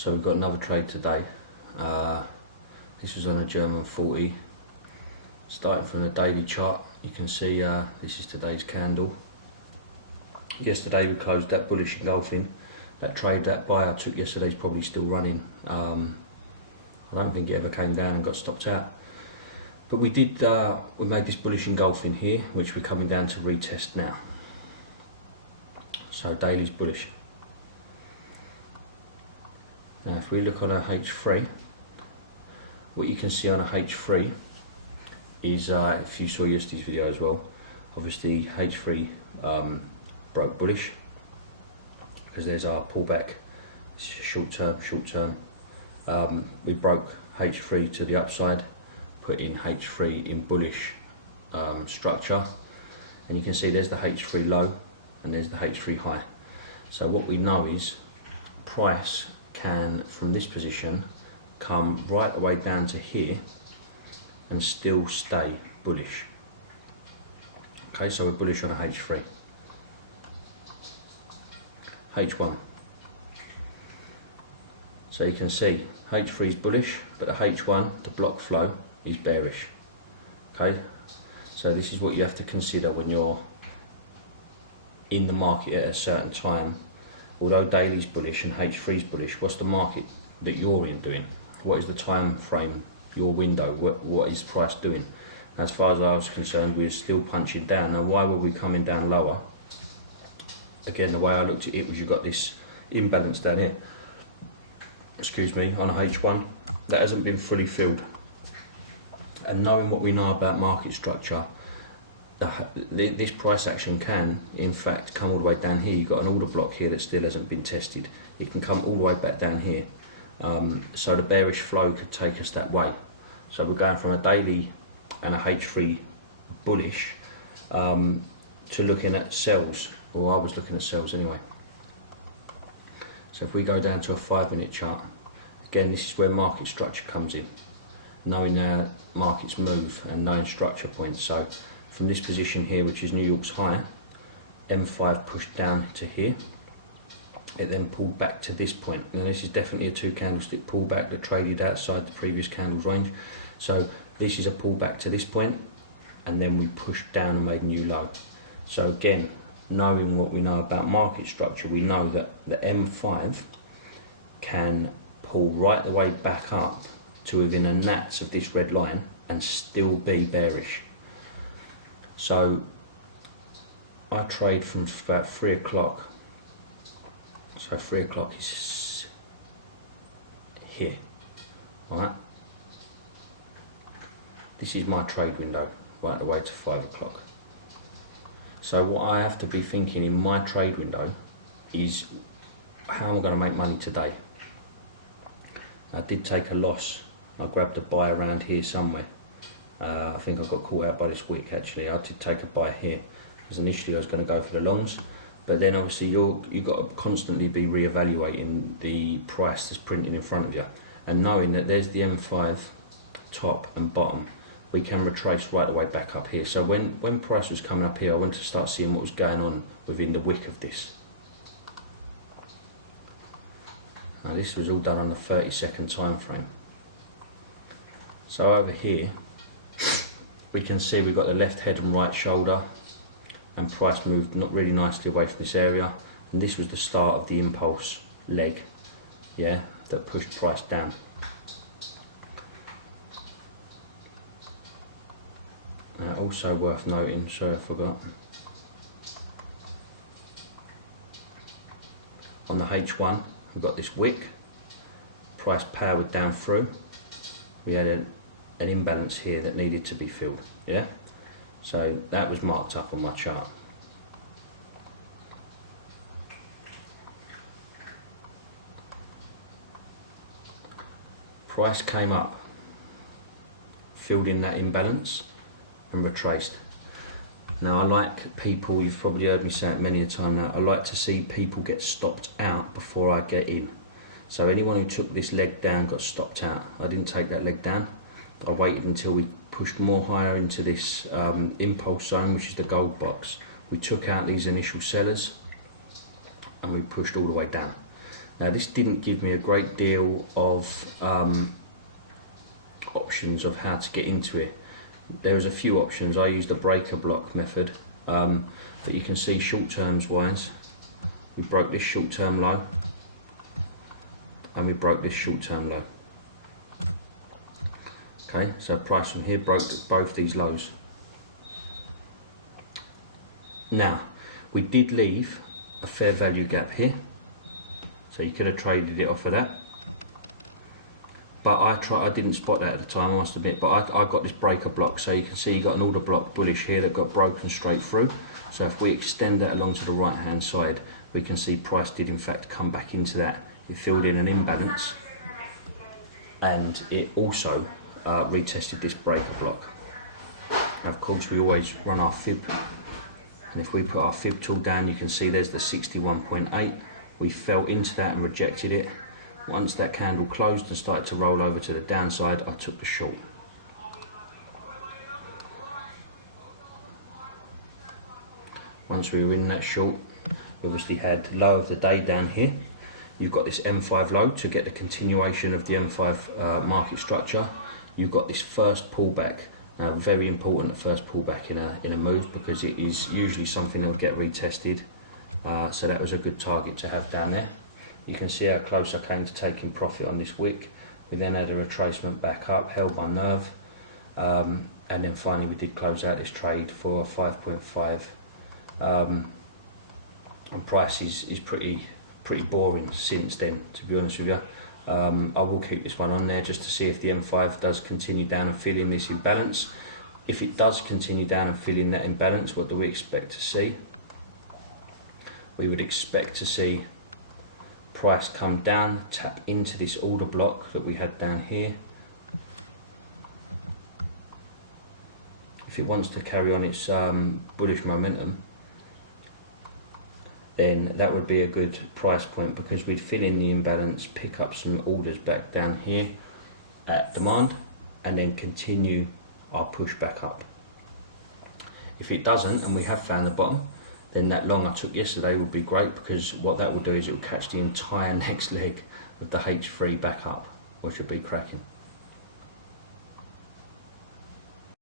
So we've got another trade today. This was on a GER40. Starting from the daily chart, you can see this is today's candle. Yesterday we closed that bullish engulfing. That trade, that buy I took yesterday is probably still running. I don't think it ever came down and got stopped out. But we did. We made this bullish engulfing here, which we're coming down to retest now. So daily's bullish. Now if we look on a H3, what you can see on a H3 is, if you saw yesterday's video as well, obviously H3 broke bullish, because there's our pullback, short term. We broke H3 to the upside, put in H3 in bullish structure, and you can see there's the H3 low and there's the H3 high. So what we know is price can, from this position, come right the way down to here and still stay bullish. Okay, so we're bullish on a H3. H1. So you can see H3 is bullish, but the H1, the block flow, is bearish. Okay, so this is what you have to consider when you're in the market at a certain time. Although daily's bullish and H3 is bullish, what's the market that you're in doing? What is the time frame, your window? What is price doing? As far as I was concerned, we were still punching down. Now, why were we coming down lower? Again, the way I looked at it was, you got this imbalance down here, excuse me, on a H1 that hasn't been fully filled. And knowing what we know about market structure, this price action can, in fact, come all the way down here. You've got an order block here that still hasn't been tested. It can come all the way back down here. So the bearish flow could take us that way. So we're going from a daily and a H3 bullish to looking at sells, or I was looking at sells anyway. So if we go down to a 5-minute chart, again, this is where market structure comes in. Knowing how markets move and knowing structure points. So from this position here, which is New York's high, M5 pushed down to here. It then pulled back to this point. Now this is definitely a 2 candlestick pullback that traded outside the previous candle's range. So this is a pullback to this point, and then we pushed down and made a new low. So again, knowing what we know about market structure, we know that the M5 can pull right the way back up to within a gnats of this red line and still be bearish. So I trade from about 3 o'clock. So 3 o'clock is here, alright? This is my trade window, right the way to 5 o'clock. So what I have to be thinking in my trade window is, how am I going to make money today? I did take a loss. I grabbed a buy around here somewhere. I think I got caught out by this wick actually. I did take a buy here, because initially I was going to go for the longs. But then obviously you've got to constantly be re-evaluating the price that's printing in front of you. And knowing that there's the M5 top and bottom, we can retrace right the way back up here. So when price was coming up here, I wanted to start seeing what was going on within the wick of this. Now this was all done on the 30-second time frame. So over here, we can see we've got the left head and right shoulder, and price moved not really nicely away from this area, and this was the start of the impulse leg, yeah, that pushed price down. Also worth noting, sorry I forgot, on the H1 we've got this wick, price powered down through, we had an imbalance here that needed to be filled, yeah? So that was marked up on my chart. Price came up, filled in that imbalance and retraced. Now I like people, you've probably heard me say it many a time now, I like to see people get stopped out before I get in. So anyone who took this leg down got stopped out. I didn't take that leg down. I waited until we pushed more higher into this impulse zone, which is the gold box. We took out these initial sellers and we pushed all the way down. Now this didn't give me a great deal of options of how to get into it. There was a few options. I used a breaker block method, but you can see short terms wise, we broke this short term low and we broke this short term low. Okay, so price from here broke both these lows. Now, we did leave a fair value gap here, so you could have traded it off of that. But I didn't spot that at the time, I must admit, but I got this breaker block, so you can see you got an order block bullish here that got broken straight through. So if we extend that along to the right hand side, we can see price did in fact come back into that. It filled in an imbalance and it also retested this breaker block. Now of course we always run our fib, and if we put our fib tool down, you can see there's the 61.8. We fell into that and rejected it. Once that candle closed and started to roll over to the downside, I took the short. Once we were in that short, we obviously had low of the day down here. You've got this M5 low to get the continuation of the M5 market structure. You've got this first pullback. Now, very important, the first pullback in a move, because it is usually something that will get retested. So that was a good target to have down there. You can see how close I came to taking profit on this wick. We then had a retracement back up, held my nerve, and then finally we did close out this trade for 5.5. And price is pretty boring since then, to be honest with you. I will keep this one on there just to see if the M5 does continue down and fill in this imbalance. If it does continue down and fill in that imbalance, what do we expect to see? We would expect to see price come down, tap into this order block that we had down here. If it wants to carry on its bullish momentum, then that would be a good price point, because we'd fill in the imbalance, pick up some orders back down here at demand, and then continue our push back up. If it doesn't, and we have found the bottom, then that long I took yesterday would be great, because what that will do is it will catch the entire next leg of the H3 back up, which would be cracking.